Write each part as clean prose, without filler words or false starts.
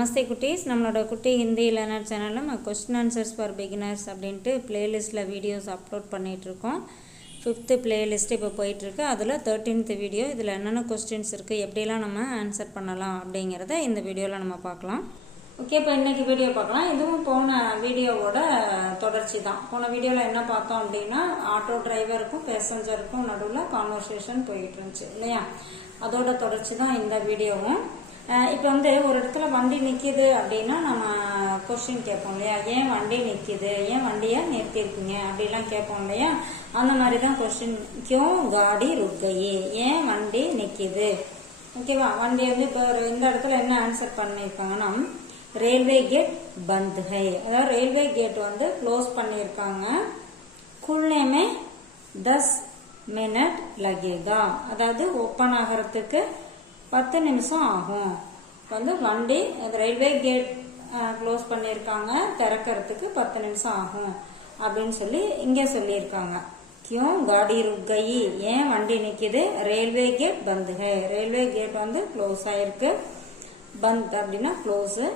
நமஸ்தே குட்டீஸ், நம்மளோட குட்டி ஹிந்தி லேர்னர் சேனலில் நம்ம கொஸ்டின் ஆன்சர்ஸ் ஃபார் பிகினர்ஸ் அப்படின்ட்டு பிளேலிஸ்ட்டில் வீடியோஸ் அப்லோட் பண்ணிகிட்ருக்கோம். 5th பிளேலிஸ்ட்டு இப்போ போயிட்டுருக்கு. அதில் 13th வீடியோ. இதில் என்னென்ன கொஸ்டின்ஸ் இருக்குது, எப்படிலாம் நம்ம ஆன்சர் பண்ணலாம் அப்படிங்கிறத இந்த வீடியோவில் நம்ம பார்க்கலாம். ஓகே, இப்போ இன்றைக்கி வீடியோ பார்க்கலாம். இதுவும் போன வீடியோவோட தொடர்ச்சி தான். போன வீடியோவில் என்ன பார்த்தோம் அப்படின்னா, ஆட்டோ டிரைவருக்கும் பேசஞ்சருக்கும் நடுவில் கான்வர்சேஷன் போயிட்டு இருந்துச்சு இல்லையா? அதோட தொடர்ச்சி தான் இந்த வீடியோவும். இப்போ வந்து ஒரு இடத்துல வண்டி நிற்கிது அப்படின்னா நம்ம கொஸ்டின் கேட்போம் இல்லையா? ஏன் வண்டி நிற்கிது, ஏன் வண்டியை நிறுத்திருக்கீங்க அப்படிலாம் கேட்போம் இல்லையா? அந்த மாதிரி தான் கொஸ்டின். கியூ காடி ருக்கையே, ஏன் வண்டி நிற்கிது. ஓகேவா? வண்டி வந்து இப்போ இந்த இடத்துல என்ன ஆன்சர் பண்ணியிருக்காங்கன்னா, ரயில்வே கேட் பந்த் ஹை, அதாவது ரயில்வே கேட் வந்து க்ளோஸ் பண்ணியிருக்காங்க. खुलने में 10 மினிட் லகேகா, அதாவது ஓப்பன் ஆகிறதுக்கு 10 நிமிஷம் ஆகும். வந்து வண்டி ரயில்வே கேட் க்ளோஸ் பண்ணியிருக்காங்க, திறக்கிறதுக்கு 10 நிமிஷம் ஆகும் அப்படின்னு சொல்லி இங்கே சொல்லியிருக்காங்க. கியூ காடி ருக் கயி, ஏன் வண்டி நிற்கிது. ரயில்வே கேட் பந்த் ஹை, ரயில்வே கேட் வந்து க்ளோஸ் ஆயிருக்கு. பந்த் அப்படின்னா க்ளோஸு.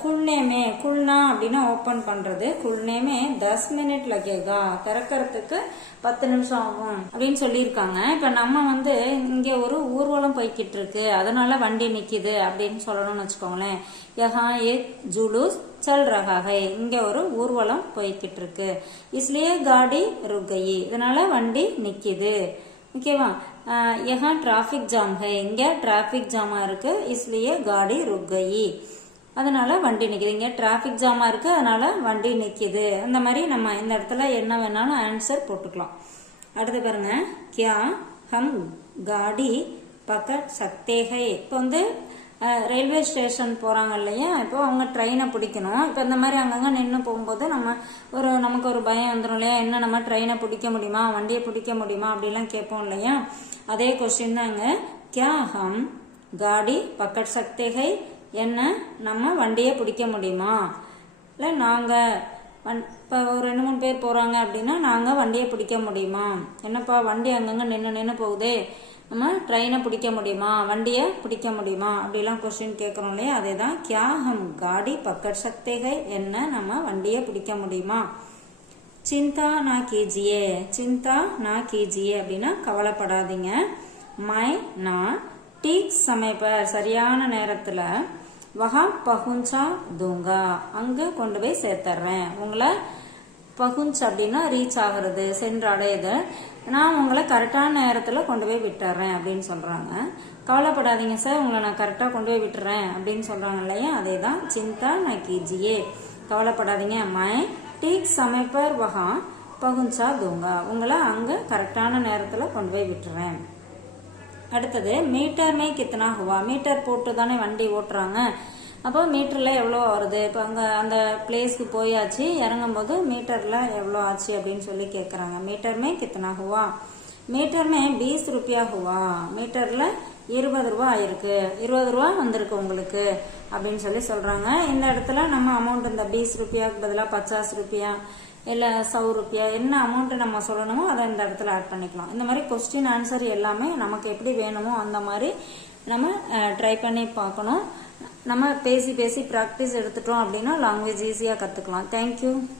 குல்னேமே, குல்னா அப்படின்னா ஓப்பன் பண்றது. குல்னேமே 10 மினிட் லகேகா, திறக்கிறதுக்கு 10 நிமிஷம் ஆகும் அப்படின்னு சொல்லியிருக்காங்க. இப்ப நம்ம வந்து இங்க ஒரு ஊர்வலம் போய்கிட்டு இருக்கு, அதனால வண்டி நிக்குது அப்படின்னு சொல்லணும்னு வச்சுக்கோங்களேன். யஹா ஏக் ஜுலூஸ் சல் ரஹா ஹை, இங்க ஒரு ஊர்வலம் போய்கிட்டு இருக்கு. இஸ்லியே காடி ருக் கயி, இதனால வண்டி நிக்குது. ஓகேவா? யஹா டிராபிக் ஜாம் ஹை, இங்க டிராபிக் ஜாமா இருக்கு. இஸ்லியே காடி ருக் கயி, அதனால வண்டி நிற்கிது. இங்கே டிராஃபிக் ஜாமாக இருக்குது, அதனால வண்டி நிற்கிது. அந்த மாதிரி நம்ம இந்த இடத்துல என்ன வேணாலும் ஆன்சர் போட்டுக்கலாம். அடுத்து பாருங்க, கியா ஹம் காடி பக்கட் சக்தே ஹை. இப்போ வந்து ரயில்வே ஸ்டேஷன் போகிறாங்க இல்லையா? இப்போ அவங்க ட்ரெயினை பிடிக்கணும். இப்போ இந்த மாதிரி அங்கங்கே நின்று போகும்போது நமக்கு ஒரு பயம் வந்துடும் இல்லையா? என்ன நம்ம ட்ரெயினை பிடிக்க முடியுமா, வண்டியை பிடிக்க முடியுமா அப்படிலாம் கேட்போம் இல்லையா? அதே கொஸ்டின் தாங்க. கியா ஹம் காடி பக்கட் சக்தே ஹை, என்ன நம்ம வண்டியை பிடிக்க முடியுமா, இல்லை நாங்கள் இப்போ ஒரு 2-3 பேர் போகிறாங்க அப்படின்னா நாங்கள் வண்டியை பிடிக்க முடியுமா, என்னப்பா வண்டி அங்கங்கே நின்று போகுதே, நம்ம ட்ரெயினை பிடிக்க முடியுமா, வண்டியை பிடிக்க முடியுமா அப்படிலாம் கொஸ்டின் கேட்குறோம் இல்லையா? அதே தான் கியா ஹம் காடி பக்கட் சக்தே ஹை, என்ன நம்ம வண்டியை பிடிக்க முடியுமா. சிந்தா நா கீஜியே, சிந்தா நா கீஜியே அப்படின்னா கவலைப்படாதீங்க. மை நான் ठीक समय पर, சரியான நேரத்தில் வஹா பகுஞ்சா தூங்கா, அங்கே கொண்டு போய் சேர்த்துறேன் உங்களை. பகுஞ்ச் அப்படின்னா ரீச் ஆகிறது, சென்றடையுது. நான் உங்களை கரெக்டான நேரத்தில் கொண்டு போய் விட்டுறேன் அப்படின்னு சொல்கிறாங்க. கவலைப்படாதீங்க சார், உங்களை நான் கரெக்டாக கொண்டு போய் விட்டுறேன் அப்படின்னு சொல்கிறாங்க இல்லையா? அதே தான் சிந்தா ந கீஜியே, கவலைப்படாதீங்க. மை டீக் சமைப்பர் வஹா பகுஞ்சா தூங்கா, உங்களை அங்கே கரெக்டான நேரத்தில் கொண்டு போய் விட்டுறேன். அடுத்தது மீட்டர் மே கித்தனா ஹுவா, மீட்டர் போட்டு தானே வண்டி ஓட்டுறாங்க. அப்போ மீட்டரில் எவ்வளோ வருது. இப்போ அங்கே அந்த பிளேஸ்க்கு போயாச்சு, இறங்கும் போது மீட்டரில் எவ்வளோ ஆச்சு அப்படின்னு சொல்லி கேட்குறாங்க. மீட்டர் மே கித்தனா ஹுவா, மீட்டர் மே 20 ரூபாய் ஹுவா, மீட்டரில் 20 ரூபா ஆயிருக்கு, 20 ரூபா வந்திருக்கு உங்களுக்கு அப்படின்னு சொல்லி சொல்கிறாங்க. இந்த இடத்துல நம்ம அமௌண்ட் இந்த 20 ரூபாய்க்கு பதிலாக 50 ரூபாய் இல்லை 100 ரூபாய், என்ன அமௌண்ட்டு நம்ம சொல்லணுமோ அதை இந்த இடத்துல ஆட் பண்ணிக்கலாம். இந்த மாதிரி கொஸ்டின் ஆன்சர் எல்லாமே நமக்கு எப்படி வேணுமோ அந்த மாதிரி நம்ம ட்ரை பண்ணி பார்க்கணும். நம்ம பேசி ப்ராக்டிஸ் எடுத்துட்டோம் அப்படின்னா லாங்குவேஜ் ஈஸியாக கற்றுக்கலாம். தேங்க்யூ.